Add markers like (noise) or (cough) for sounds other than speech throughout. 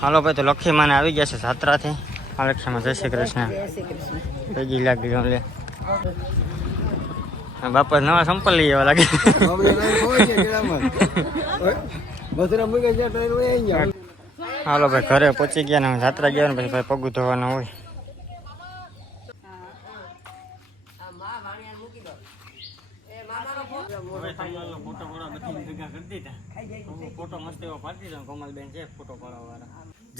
હાલો ભાઈ તો લખી માને આવી ગયા છે જાત્રાથી. આ લક્ષ્યમાં જય શ્રી કૃષ્ણ. જય શ્રી કૃષ્ણ. ભેગી લાગી ગયો લે. બાપા નવા સંપલ લઈ આવ્યા લાગે. છે હાલો ભાઈ ઘરે પહોંચી ગયા ને જાત્રા ગયા ને પછી ભાઈ પગું ધોવાના હોય.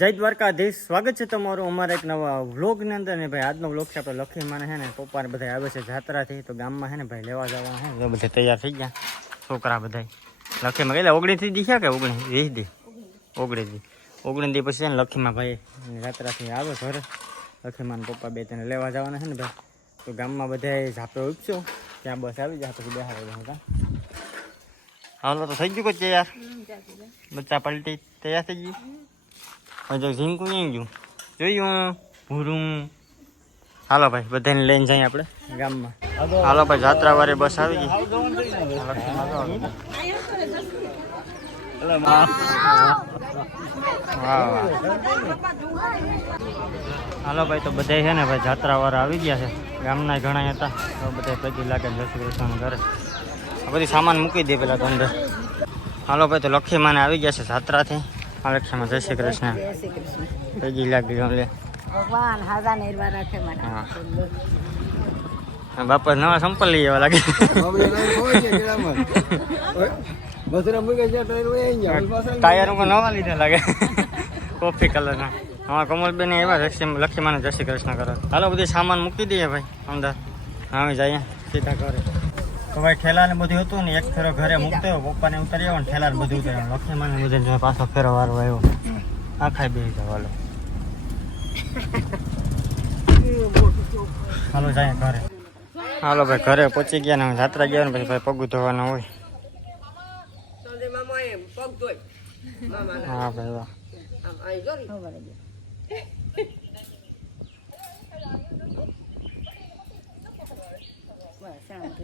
જય દ્વારકાધીશ. સ્વાગત છે તમારું અમારા એક નવા વ્લોગની અંદર. ને ભાઈ આજનો વ્લોગ છે આપણે લખી માને છે ને પપ્પાને બધા આવે છે જાત્રાથી. તો ગામમાં છે ને ભાઈ લેવા જવાના છે. બધા તૈયાર થઈ ગયા. છોકરા બધા લખીમાં ગયેલા ઓગણીસથી દી દીખ્યા કે ઓગણીસ? વીસ દી? ઓગણીસ દી. ઓગણીસ દી પછી છે ને લખીમાં ભાઈ જાત્રાથી આવે ઘરે. લખીમાં પપ્પા બે તેને લેવા જવાના છે ને ભાઈ. તો ગામમાં બધા ઝાપડો ઉપસો. ત્યાં બસ આવી જાય પછી બેહાડે હતા. હાલો તો થઈ ગયું કે તૈયાર? બચ્ચા પલટી તૈયાર થઈ ગયું હજુ ઝીંકું અહીં ગયું. જોયું ભૂરું. હાલો ભાઈ, બધાને લઈને જઈએ આપણે ગામમાં. હાલો ભાઈ, જાત્રા વારે બસ આવી ગઈ. હાલો ભાઈ, તો બધા છે ને ભાઈ, જાત્રા વાળા આવી ગયા છે. ગામના ઘણા હતા. તો બધા પછી લાગે જય શ્રી કૃષ્ણ ઘરે બધી સામાન મૂકી દે પેલા તો અંદર. હાલો ભાઈ, તો લખી માને આવી ગયા છે જાત્રાથી. આ લક્ષ્યમાં જય શ્રી કૃષ્ણ જય શ્રી કૃષ્ણ કઈ લાગી ગયો લે ભગવાન હાજા નિર્વા રાખે હા. બાપા નવા સંપલ લઈ આવ્યા લાગે ટાયર ઉપર નવા લીધા લાગે કોફી કલરના હા કમલબેન એવા લક્ષ્મી લક્ષ્મી માને જય શ્રી કૃષ્ણ કરો હાલો બધી સામાન મૂકી દઈએ ભાઈ અંદર અમે જઈએ સીધા ઘરે તો ભાઈ ઠેલા ને બધું હતું ને, એક ફેરો ઘરે મૂકતો આવ્યો પપ્પાને ઉતારી આવ્યો ને ઠેલા ને બધું ઉતાર્યું લક્ષ્મી માને બધું જો પાછો ફેરો વારો આવ્યો. આખા બે જવાલો હાલો, જાય ઘરે. હાલો ભાઈ, ઘરે પહોંચી ગયા ને જાત્રા ગયા ને, પછી ભાઈ પગ ધોવાના હોય. હા ભાઈ, વાહ. શાંતિ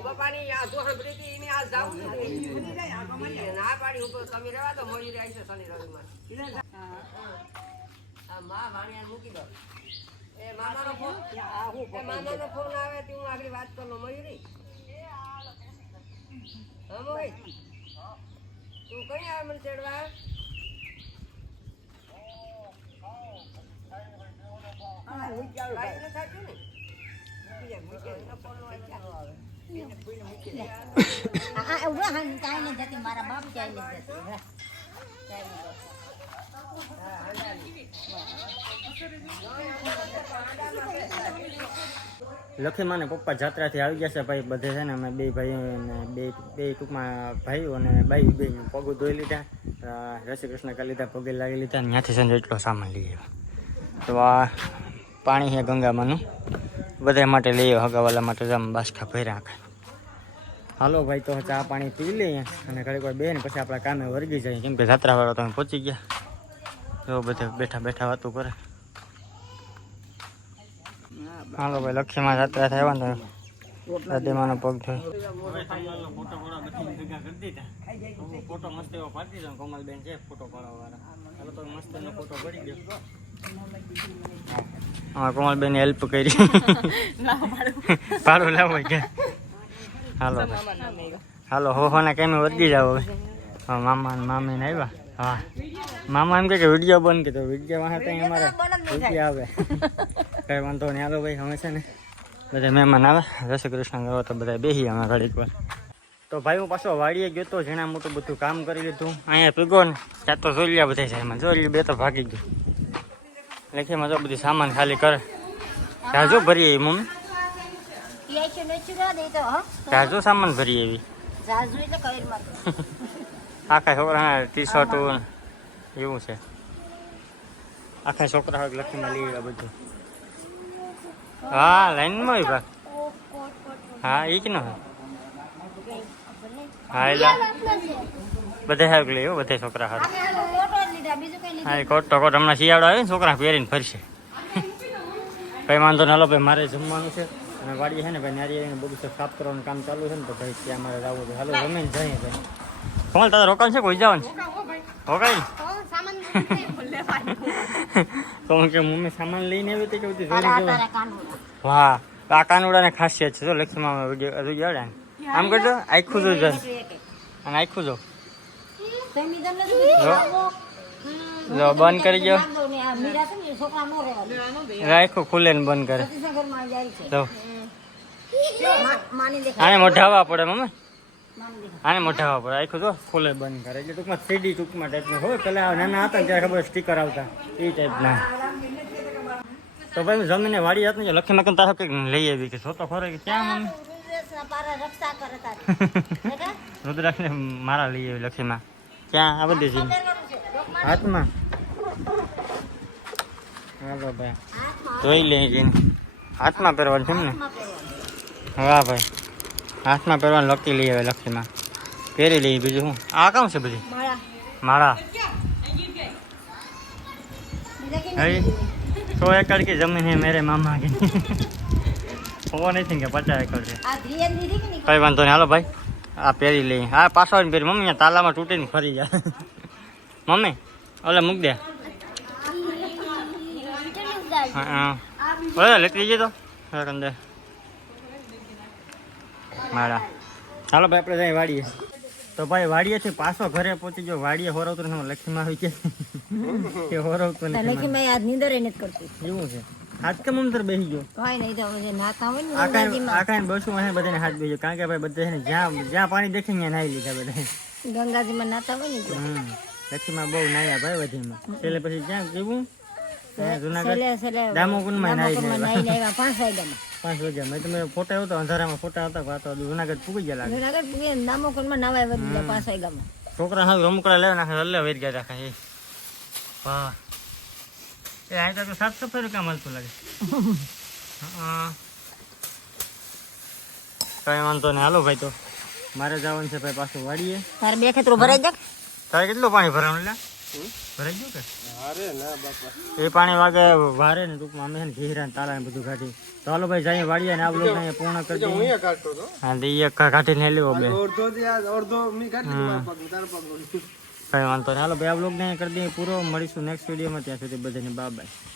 પપ્પાની આ દોહણ પ્રીતિ આ જાવું નથી. ના ઉપર તમે રહેવા તો મળી જાય છે શનિ રવિમાં આ માં વાણિયા મૂકી દો એ મામાનો ફોન એ મામાનો ફોન આવે તે હું આગળ વાત કરો મળી રહી હા મોઈ તું કઈ આવે મને ચડવા મારા બાપ ક્યાંય નહીં જતી હા. ક્યાંય નહીં જતી. લખી માને પપ્પા જાત્રાથી આવી ગયા છે ભાઈ, બધે છે ને અમે બે ભાઈઓ ને બે બે ટૂંકમાં ભાઈઓ અને બાઈ, બે પગ ધોઈ લીધા. રસી કૃષ્ણ કરી લીધા, પગે લાગી લીધા ત્યાંથી છે એટલો સામાન લઈ આવ્યો. તો આ પાણી છે ગંગામાનું. બધા માટે લઈ આવ્યો, હગાવાલા માટે જમ બાસખા ભર્યા આખા. હાલો ભાઈ, તો ચા પાણી પી લઈએ. અને ઘડીક વાર બે ને પછી આપણા કામે વર્ગી જાય. કેમ કે જાત્રાવાળા તમે પહોંચી ગયા. જો બધા બેઠા બેઠા વાતો કરે. હાલો ભાઈ લક્ષ્મીમાં જાત્રા થયા ને દાદીમાનો પગ થયો ફોટો મસ્ત એવો પાડી દીધો કોમલબેન છે ફોટો પાડવાવાળા તો મસ્ત એનો ફોટો પડી ગયો. હા. કોમલબેન હેલ્પ કરી. પાડું. લાવો કે હાલો. હાલો હો હો ને કેમ વધી જાવ હવે. મામા મામીને મામી ને આવ્યા. હા. મામા એમ કે વીડિયો બંધ કીધો. વીડિયો વાહ ત્યાં અમારે વીડિયો આવે. કઈ વાંધો નહીં. આવે ભાઈ અમે છે ને બધા મહેમાન આવે. જય કૃષ્ણ. ગયો તો બધા બેસી અમે ઘડીક વાર. તો ભાઈ હું પાછો વાડીએ ગયો તો જેના મોટું બધું કામ કરી લીધું. અહીંયા પીગો ને ત્યાં તો જોઈ લ્યા બધા સાહેબ જોઈ લ્યું બે તો ભાગી ગયું. લેખીમાં તો બધી સામાન ખાલી કરે. જાજો ભરીએ મમ્મી. ઈ આખી નથી ના દે તો હા. ત્યાં જો સામાન ભરીએ એવી જાજો એટલે (laughs) આખા છોકરા ટી શર્ટ એવું છે. આખા છોકરા લખીને લઈ ગયા બધું. હા લાઈનમાં હોય ભાગ હા એ કે ન હા એટલે બધે હાક લઈ હો બધા છોકરા હારું. હા એ કોટ તો કોટ હમણાં શિયાળો આવે ને છોકરા પહેરીને ફરશે. કઈ વાંધો ના લો ભાઈ મારે જમવાનું છે અને વાડી છે ને ભાઈ નારી બધું સાફ કરવાનું કામ ચાલુ છે ને તો ભાઈ ત્યાં મારે જવું છે. હાલો જમીને જઈએ ભાઈ. કોણ તારે રોકાણ છે કોઈ? જવાનું રોકાઈ. તો હું કે મમ્મી સામાન લઈને આવી હતી કે બધી વાહ આ કાનુડાને ખાસિયત છે જો લક્ષ્મીમાં વીડિયો હજુ જોડે આમ કરજો આખું જોજો અને આખું જો. જો. બંધ કરી ગયો. આખું ખુલે ને બંધ કરે. જો. આને મોઢાવા પડે મમ્મી. આને મોટા પર આખું જો ખુલે બંધ કરે. એટલે ટૂંકમાં થ્રીડી ટૂંકમાં ટાઈપનું હોય પેલા નાના હતા ને ત્યારે ખબર સ્ટીકર આવતા. એ ટાઈપના તો ભાઈ જમીને વાડી હતી ને લખી નકન તારો કંઈક લઈ આવી કે જોતો ખરો કે ક્યાં મમ્મી? (laughs) રુદ્રાક્ષને મારા લઈ આવી લખીમાં ક્યાં? આ બધી છે હાથમાં? હાલો ભાઈ. જોઈ લઈ જઈને. હાથમાં પહેરવાનું છે ને હા ભાઈ. હાથમાં પહેરવાનું લખી લઈ આવે લખીમાં પહેરી લઈએ બીજું શું આ કામ છે બધી મારા સો એકડ કે જમીન હે મેરે મામા કે હોવો નહીં કે પચાસ એકડ છે કઈ વાંધો નહીં હાલો ભાઈ આ પહેરી લઈએ હા પાછો ને પહેરી મમ્મી તાલામાં તૂટીને ફરી જાય મમ્મી ઓલે મૂક દે હા હા લેતી જઈએ તો અંદર મારા. ચાલો ભાઈ આપણે જાય વાડીએ. તો ભાઈ વાડીએથી પાછો ઘરે પહોંચી જો વાડીએ હોરવતું નથી લક્ષ્મીમાં આવી કે કે હોરવતું નથી લખી મેં આજ નીંદર નથી કરતી. એવું છે. હાથ કેમ અંતર બેસી ગયો? કઈ નહીં તો જે નાતા હોય ને આ કાંઈ આ કાંઈ બસું અહીં બધાને હાથ બેસ્યો કારણ કે ભાઈ બધા જ્યાં જ્યાં પાણી દેખે ત્યાં નાહી લીધા બધા ગંગાજીમાં નાતા હોય ને. હમ. બહુ નાહ્યા ભાઈ વધીમાં એટલે પછી ક્યાં જીવું? જુનાગઢ દામોકુંડમાં નાહી આવ્યા પાંચ વાગ્યામાં. પાંચ વાગ્યા. મેં તમે ફોટા હતો અંધારામાં ફોટા હતા વાતો જુનાગઢ પૂગી ગયા લાગે. જુનાગઢ પૂગીને દામોકુંડમાં નવાઈ વધી પાંચ વાગ્યામાં. છોકરા હા રમકડા લેવા નાખે હલ્લે વેર ગયા રાખે. એ. વાહ. એ આ તો સાફ સફાઈ કામ હાલતું લાગે. હા. કઈ વાંધો નહીં. હાલો ભાઈ તો. મારે જવાનું છે ભાઈ પાછું વાડીએ. તારે બે ખેતરો ભરાઈ જાય તારે કેટલું પાણી ભરાવાનું લે ભરાઈ ગયું કે? અરે ના બાપા. એ પાણી વાગે વારે ને ટૂંકમાં અમે ને ઘેરા ને તાલા ને બધું કાઢી. તો હાલો ભાઈ જઈએ વાડીએ ને આ બ્લોગ ને પૂર્ણ કરી દઈએ. અહીંયા કાઢતો તો હા તો એ કાઢી ને લેવો બે. અડધો અડધો મી કાઢી પગનું, તારા કઈ વાંધો નહીં. હાલો ભાઈ આ બ્લોગ ને કરી દઈએ પૂરો. મળીશું નેક્સ્ટ વિડીયોમાં ત્યાં સુધી બધાને બાય બાય